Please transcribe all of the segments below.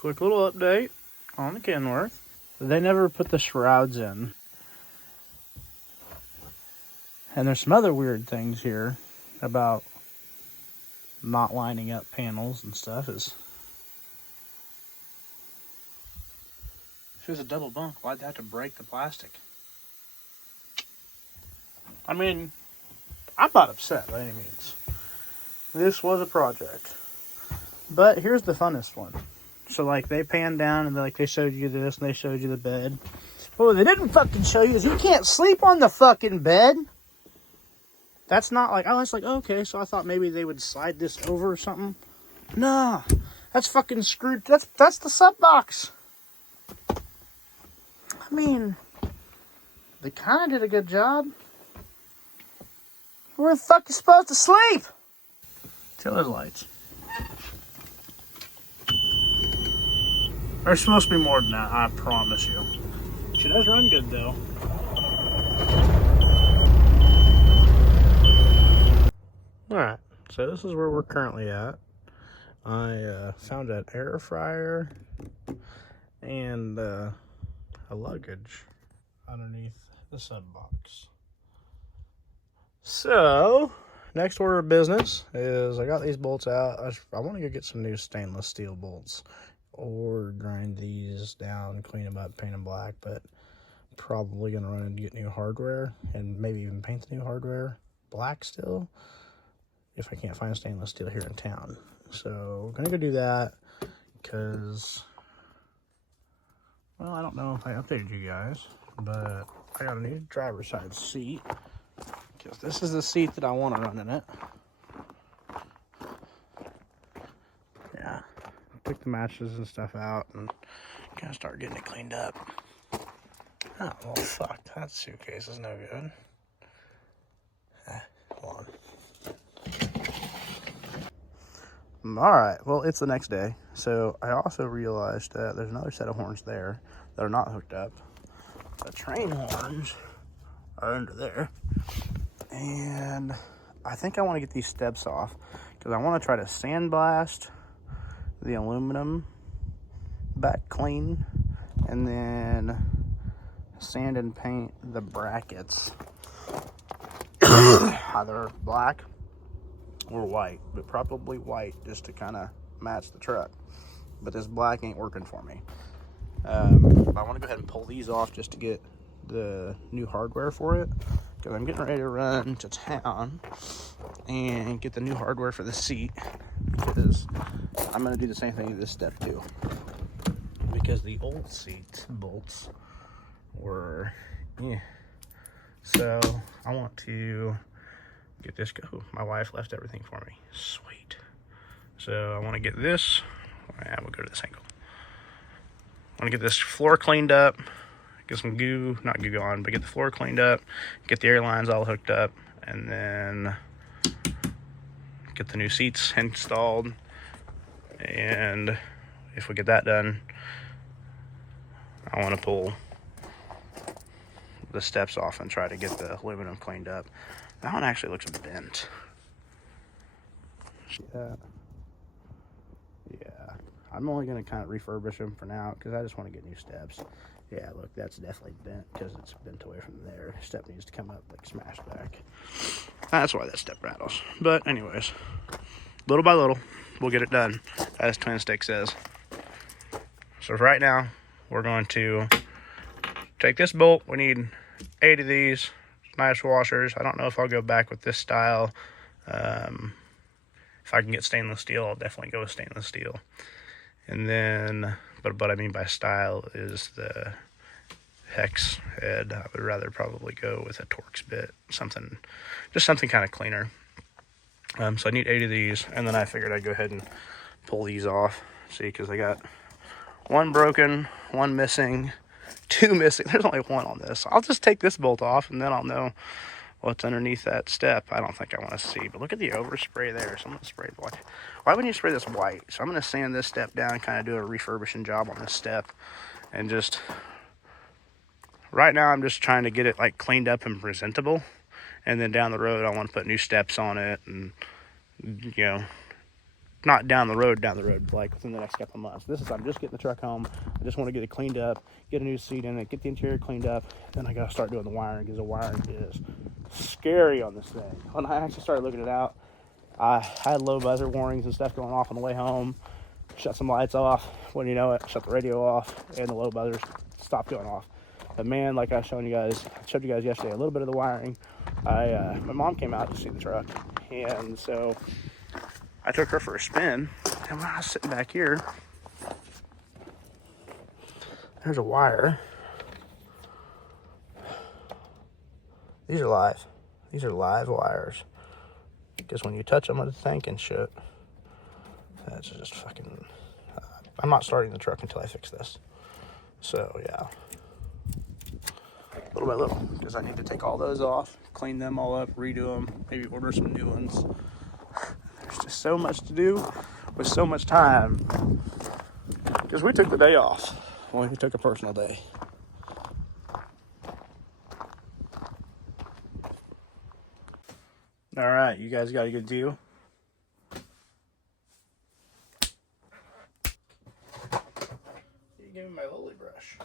Quick little update on the Kenworth. They never put the shrouds in. And there's some other weird things here about not lining up panels and stuff. If it was a double bunk, why'd they have to break the plastic? I mean, I'm not upset by any means. This was a project. But here's the funnest one. So, like, they panned down and, they showed you this and they showed you the bed. But what they didn't fucking show you is you can't sleep on the fucking bed. That's not like, oh, it's like, okay, so I thought maybe they would slide this over or something. Nah, that's fucking screwed. That's the sub box. I mean, they kind of did a good job. Where the fuck you supposed to sleep? Till those lights. There's supposed to be more than that, I promise you. She does run good, though. Alright, so this is where we're currently at. I found an air fryer and a luggage underneath the sub box. So, next order of business is I got these bolts out. I want to go get some new stainless steel bolts or grind these down, clean them up, paint them black, but probably going to run and get new hardware and maybe even paint the new hardware black still if I can't find stainless steel here in town. So I'm gonna go do that because, well, I don't know if I updated you guys, but I got a new driver's side seat because this is the seat that I want to run in it. Yeah, took the matches and stuff out and gonna start getting it cleaned up. Oh, well, fuck, that suitcase is no good. Hold on. Alright, well, it's the next day, so I also realized that there's another set of horns there that are not hooked up. The train horns are under there, and I think I want to get these steps off, because I want to try to sandblast the aluminum back clean, and then sand and paint the brackets, either black or white, but probably white just to kind of match the truck. But this black ain't working for me. I want to go ahead and pull these off just to get the new hardware for it, because I'm getting ready to run to town and get the new hardware for the seat, because I'm going to do the same thing to this step too, because the old seat bolts were, yeah. So I want to get this go. My wife left everything for me. Sweet. So I want to get this. We'll go to this angle. I want to get this floor cleaned up, get some goo, not goo on, but get the floor cleaned up, get the air lines all hooked up, and then get the new seats installed. And if we get that done, I want to pull the steps off and try to get the aluminum cleaned up. That one actually looks bent. Yeah. I'm only going to kind of refurbish them for now because I just want to get new steps. Yeah, look, that's definitely bent because it's bent away from there. Step needs to come up like smashed back. That's why that step rattles. But anyways, little by little, we'll get it done, as Twin Stick says. So for right now, we're going to take this bolt. We need 8 of these. Nice washers. I don't know if I'll go back with this style. If I can get stainless steel, I'll definitely go with stainless steel. And then, but what I mean by style is the hex head. I would rather probably go with a Torx bit, something kind of cleaner. So I need 8 of these, and then I figured I'd go ahead and pull these off. See, because I got 1 broken, 1 missing, 2 missing. There's only 1 on this. I'll just take this bolt off, and then I'll know what's underneath that step. I don't think I want to see, but look at the overspray there. So I'm going to spray white. Why wouldn't you spray this white? So I'm going to sand this step down and kind of do a refurbishing job on this step. And just, right now I'm just trying to get it like cleaned up and presentable. And then down the road I want to put new steps on it and, you know, not down the road, like within the next couple of months. This is, I'm just getting the truck home. I just want to get it cleaned up, get a new seat in it, get the interior cleaned up. Then I got to start doing the wiring, because the wiring is scary on this thing. When I actually started looking it out, I had low buzzer warnings and stuff going off on the way home. Shut some lights off. When you know it, shut the radio off, and the low buzzers stopped going off. But man, like I showed you guys yesterday, a little bit of the wiring. My mom came out to see the truck, and so I took her for a spin. And when I was sitting back here, there's a wire. These are live. These are live wires. Because when you touch them with the tank and shit, that's just fucking. I'm not starting the truck until I fix this. So yeah, little by little, because I need to take all those off, clean them all up, redo them, maybe order some new ones. There's just so much to do with so much time. Because we took the day off. Well, we took a personal day. All right, you guys got a good deal? You give me my lily brush.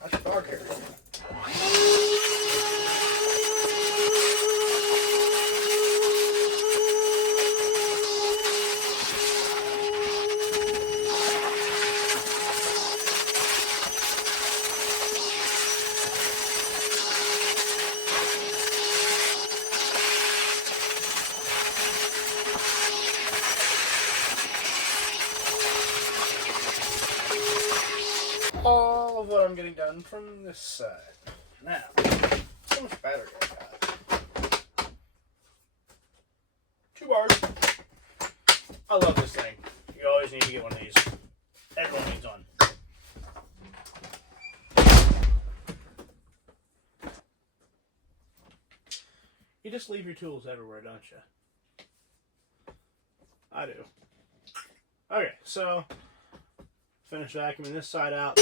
That's your dog hair. All of what I'm getting done from this side. Now, how much battery I got? 2 bars. I love this thing. You always need to get one of these. Everyone needs one. You just leave your tools everywhere, don't you? I do. Okay, so finish vacuuming this side out.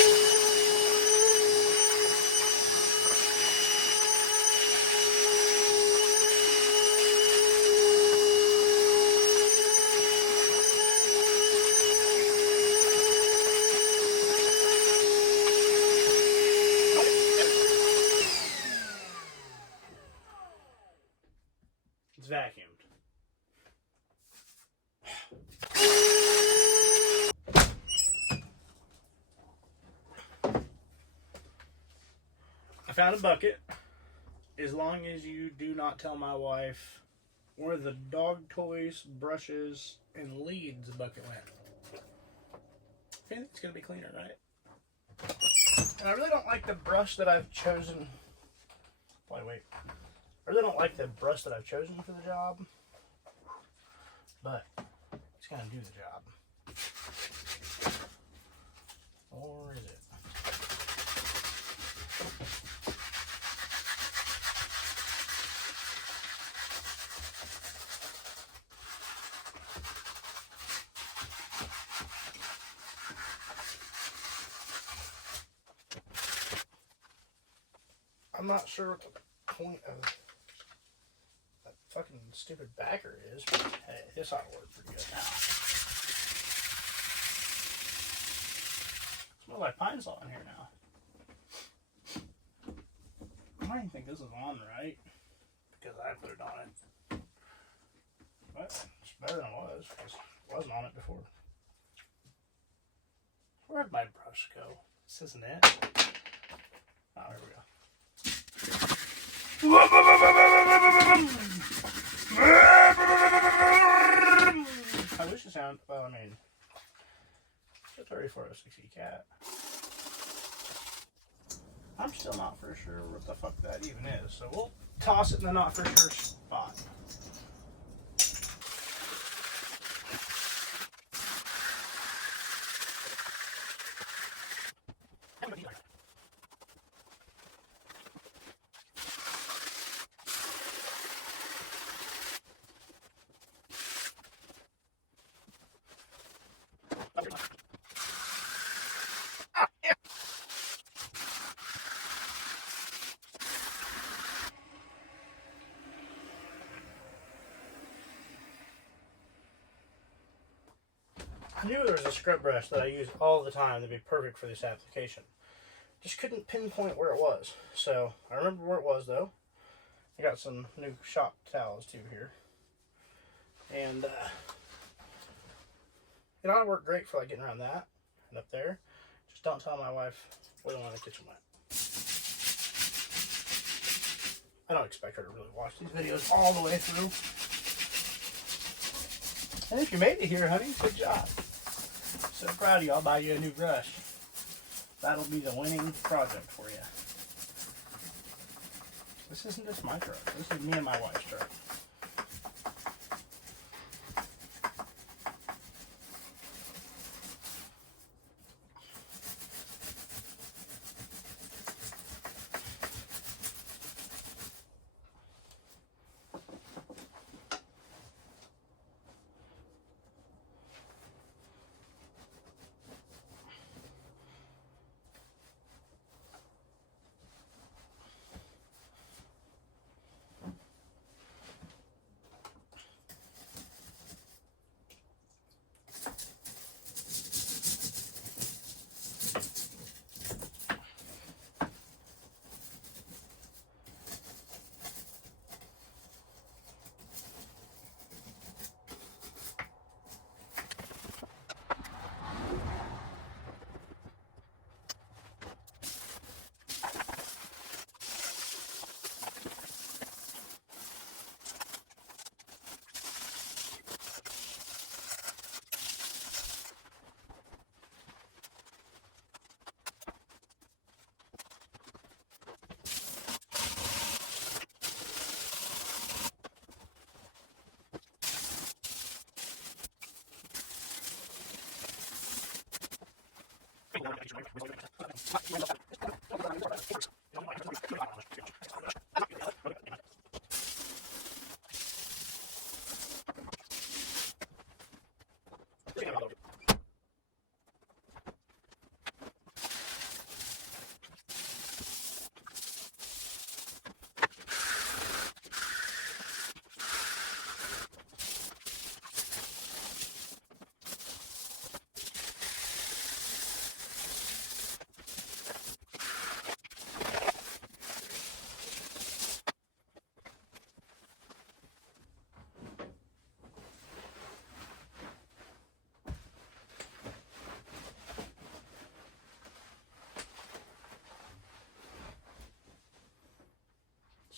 It's vacuumed. I found a bucket. As long as you do not tell my wife where the dog toys, brushes, and leads bucket went. I think it's going to be cleaner, right? And I really don't like the brush that I've chosen. Wait. I really don't like the brush that I've chosen for the job. But it's going to do the job. Or is it? I'm not sure what the point of that fucking stupid backer is, but hey, this ought to work pretty good now. Smells like pine saw in here now. I don't even think this is on right, because I put it on it. But it's better than it was, because it wasn't on it before. Where'd my brush go? This isn't it. Oh, here we go. I wish it sounded, well, I mean, it's a 3460 cat. I'm still not for sure what the fuck that even is, so we'll toss it in the not for sure spot. I knew there was a scrub brush that I use all the time that'd be perfect for this application. Just couldn't pinpoint where it was. So I remember where it was though. I got some new shop towels too here. And it ought to work great for like getting around that and up there. Just don't tell my wife we don't want the kitchen wet. I don't expect her to really watch these videos all the way through. And if you made it here, honey, good job. So proud of you. I'll buy you a new brush. That'll be the winning project for you. This isn't just my truck. This is me and my wife's truck.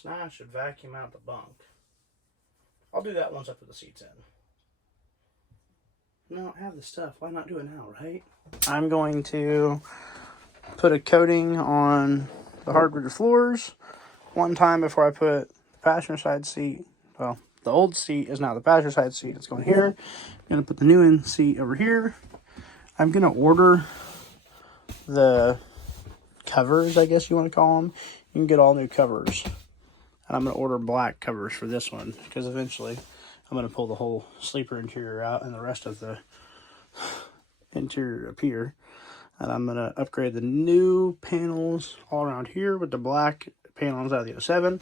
Now I should vacuum out the bunk. I'll do that once I put the seats in. No, I have the stuff. Why not do it now, right? I'm going to put a coating on the hardwood floors one time before I put the passenger side seat. Well, the old seat is now the passenger side seat. It's going here. I'm going to put the new seat over here. I'm going to order the covers, I guess you want to call them. You can get all new covers. And I'm going to order black covers for this one because eventually I'm going to pull the whole sleeper interior out and the rest of the interior up here. And I'm going to upgrade the new panels all around here with the black panels out of the 07.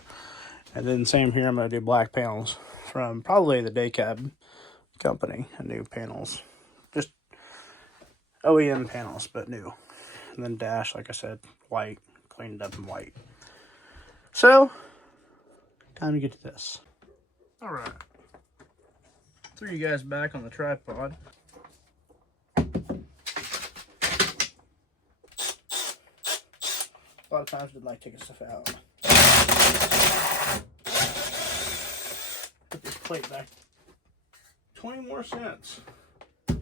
And then same here, I'm going to do black panels from probably the day cab company. New panels. Just OEM panels, but new. And then dash, like I said, white. Cleaned up in white. So time to get to this. All right. Threw you guys back on the tripod. A lot of times I didn't like taking stuff out. Put this plate back. 20 more cents. It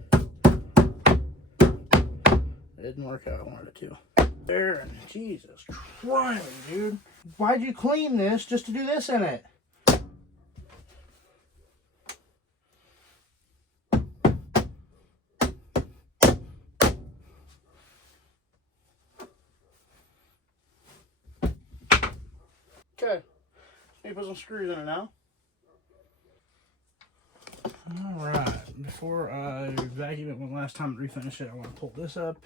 didn't work out. I wanted it to. There, and Jesus Christ, dude. Why'd you clean this just to do this in it? Okay. Let me put some screws in it now. Alright, before I vacuum it one last time and refinish it, I want to pull this up.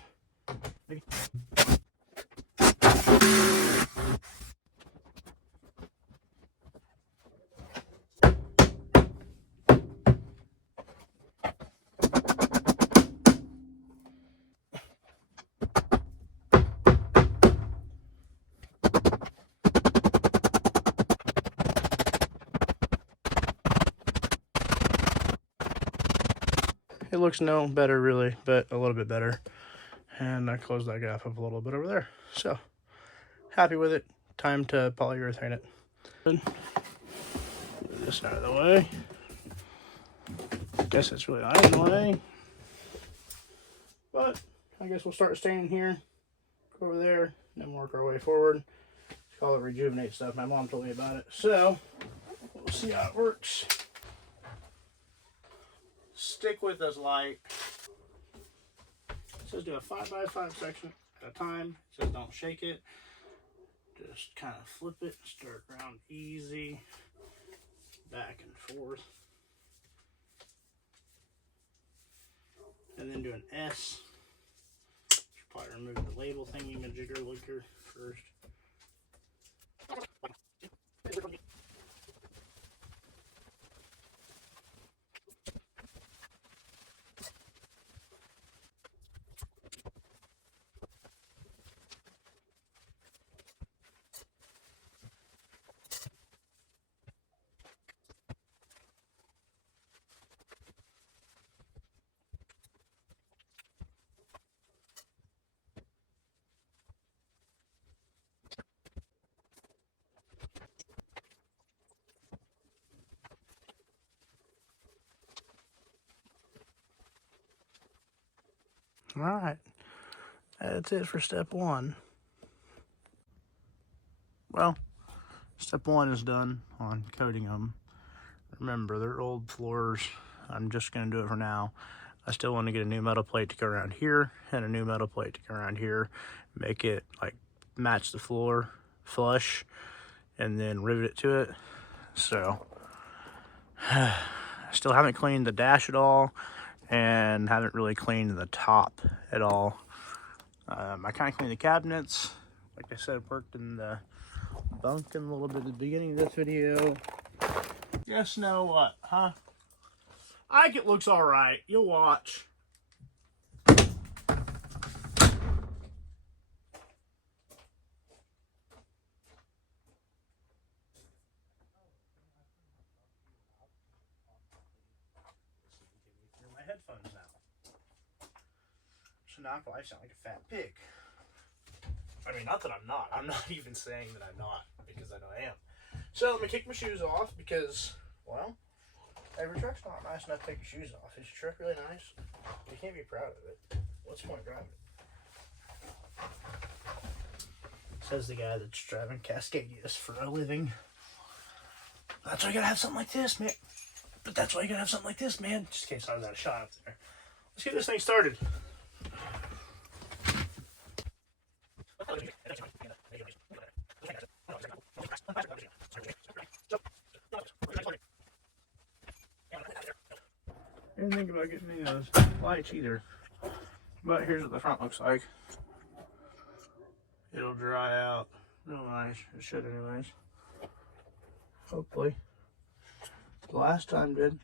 it looks no better really, but a little bit better. And I closed that gap up a little bit over there. So, happy with it. Time to polyurethane it. Move this out of the way. Guess it's really not in the way. But, I guess we'll start staining here. Go over there, and then work our way forward. It's called it rejuvenate stuff. My mom told me about it. So, we'll see how it works. Stick with this light. It says do a 5x5 section at a time. It says don't shake it. Just kind of flip it, start around easy, back and forth. And then do an S. Should probably remove the label thingy majigger looker first. All right, that's it for step one. Well, step one is done on coating them. Remember, they're old floors. I'm just going to do it for now. I still want to get a new metal plate to go around here and a new metal plate to go around here. Make it like match the floor flush and then rivet it to it. So, I still haven't cleaned the dash at all and haven't really cleaned the top at all. I kind of cleaned the cabinets. Like I said, worked in the bunk in a little bit at the beginning of this video. Just know what, huh? I think it looks all right. You'll watch. My headphones now. So now I probably sound like a fat pig. I mean, not that I'm not. I'm not even saying that I'm not, because I know I am. So let me kick my shoes off because, well, every truck's not nice enough to take your shoes off. Is your truck really nice? You can't be proud of it. What's the point driving it? Says the guy that's driving Cascadias for a living. That's why you gotta have something like this, man. But that's why you gotta have something like this, man. Just in case I was out of shot up there. Let's get this thing started. I didn't think about getting any of those lights either. But here's what the front looks like. It'll dry out real nice. It should anyways. Hopefully. The last time did.